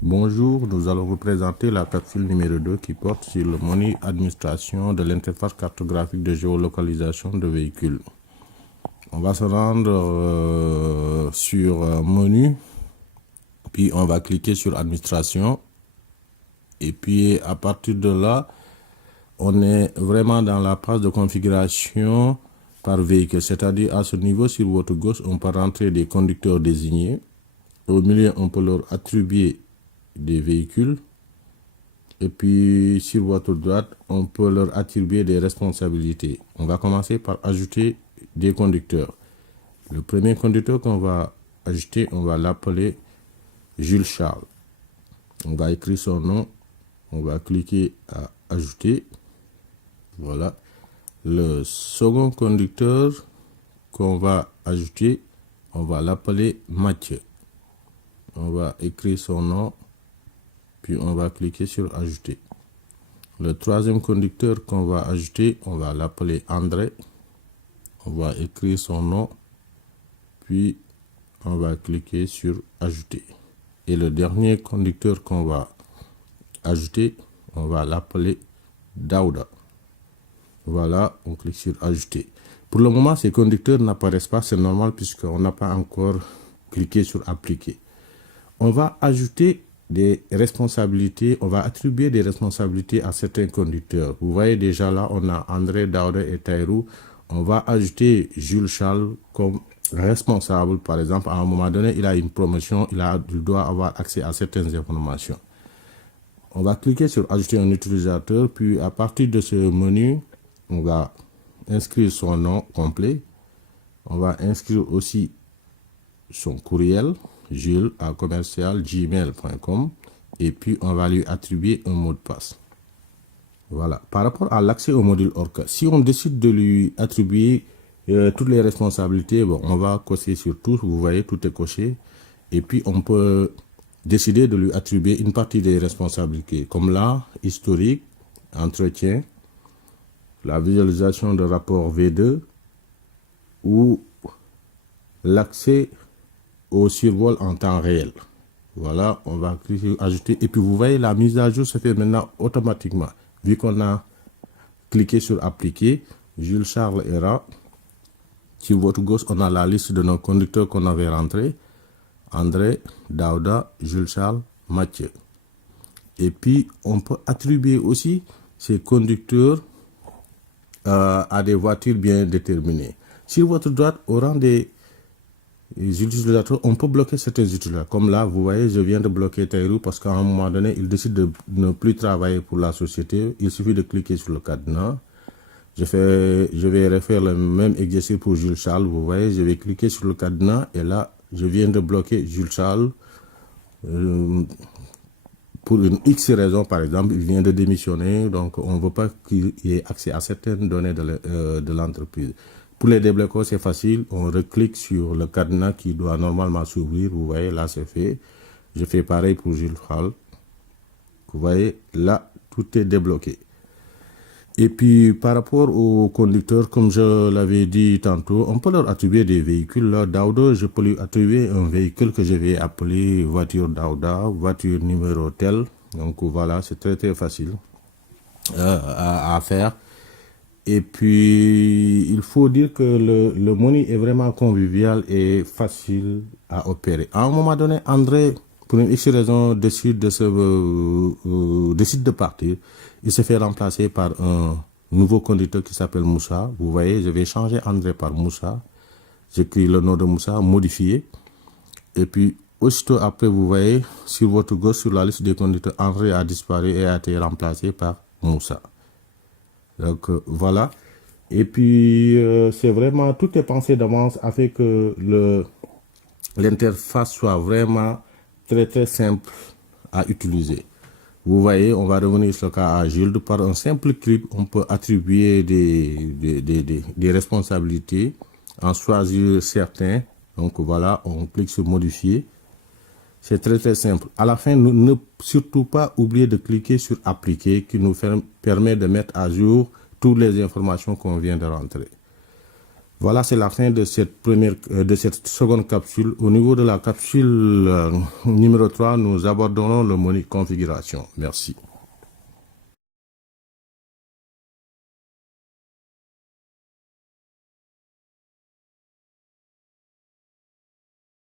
Bonjour, nous allons vous présenter la capsule numéro 2 qui porte sur le menu administration de l'interface cartographique de géolocalisation de véhicules. On va se rendre sur menu, puis on va cliquer sur administration et puis à partir de là, on est vraiment dans la page de configuration par véhicule, c'est-à-dire à ce niveau sur votre gauche, on peut rentrer des conducteurs désignés. Au milieu, on peut leur attribuer des véhicules. Et puis sur votre droite, on peut leur attribuer des responsabilités. On va commencer par ajouter des conducteurs. Le premier conducteur qu'on va ajouter, on va l'appeler Jules Charles. On va écrire son nom. On va cliquer à ajouter. Voilà. Le second conducteur qu'on va ajouter, on va l'appeler Mathieu. On va écrire son nom, puis on va cliquer sur ajouter. Le troisième conducteur qu'on va ajouter, on va l'appeler André. On va écrire son nom, puis on va cliquer sur ajouter. Et le dernier conducteur qu'on va ajouter, on va l'appeler Daouda. Voilà, on clique sur ajouter. Pour le moment, ces conducteurs n'apparaissent pas, c'est normal puisqu'on n'a pas encore cliqué sur appliquer. On va ajouter des responsabilités, on va attribuer des responsabilités à certains conducteurs. Vous voyez déjà là, on a André, Daouda et Taïrou. On va ajouter Jules Charles comme responsable. Par exemple, à un moment donné, il a une promotion, il doit avoir accès à certaines informations. On va cliquer sur ajouter un utilisateur, puis à partir de ce menu, on va inscrire son nom complet. On va inscrire aussi son courriel, jules@commercial.gmail.com, et puis on va lui attribuer un mot de passe. Voilà. Par rapport à l'accès au module Orca, si on décide de lui attribuer toutes les responsabilités, bon, on va cocher sur tout. Vous voyez, tout est coché. Et puis on peut décider de lui attribuer une partie des responsabilités, comme là, historique, entretien, la visualisation de rapport V2 ou l'accès au survol en temps réel. Voilà, on va cliquer sur ajouter. Et puis vous voyez, la mise à jour se fait maintenant automatiquement. Vu qu'on a cliqué sur appliquer, Jules Charles est là. Sur votre gauche, on a la liste de nos conducteurs qu'on avait rentrés. André, Daouda, Jules Charles, Mathieu. Et puis, on peut attribuer aussi ces conducteurs à des voitures bien déterminées. Sur votre droite, au rang des utilisateurs, on peut bloquer certains utilisateurs. Comme là, vous voyez, je viens de bloquer Taïrou parce qu'à un moment donné, il décide de ne plus travailler pour la société. Il suffit de cliquer sur le cadenas. Je vais refaire le même exercice pour Jules Charles. Vous voyez, je vais cliquer sur le cadenas et là, je viens de bloquer Jules Charles. Pour une X raison, par exemple, il vient de démissionner, donc on ne veut pas qu'il ait accès à certaines données de l'entreprise. Pour les débloquer, c'est facile, on reclique sur le cadenas qui doit normalement s'ouvrir, vous voyez, là c'est fait. Je fais pareil pour Jules Charles. Vous voyez, là, tout est débloqué. Et puis, par rapport aux conducteurs, comme je l'avais dit tantôt, on peut leur attribuer des véhicules. Là, Daouda, je peux lui attribuer un véhicule que je vais appeler voiture Daouda, voiture numéro tel. Donc voilà, c'est très très facile à faire. Et puis, il faut dire que le menu est vraiment convivial et facile à opérer. À un moment donné, André, pour une X raison, décide de partir. Il se fait remplacer par un nouveau conducteur qui s'appelle Moussa. Vous voyez, je vais changer André par Moussa. J'écris le nom de Moussa, modifié. Et puis, aussitôt après, vous voyez, sur votre gauche, sur la liste des conducteurs, André a disparu et a été remplacé par Moussa. Donc, voilà. Et puis, c'est vraiment, tout est pensé d'avance afin que l'interface soit vraiment très, très simple à utiliser. Vous voyez, on va revenir sur le cas à Gilles. Par un simple clic, on peut attribuer des responsabilités, en choisir certains. Donc voilà, on clique sur modifier. C'est très très simple. À la fin, ne surtout pas oublier de cliquer sur appliquer qui nous permet de mettre à jour toutes les informations qu'on vient de rentrer. Voilà, c'est la fin de cette seconde capsule. Au niveau de la capsule numéro 3, nous aborderons le menu configuration. Merci.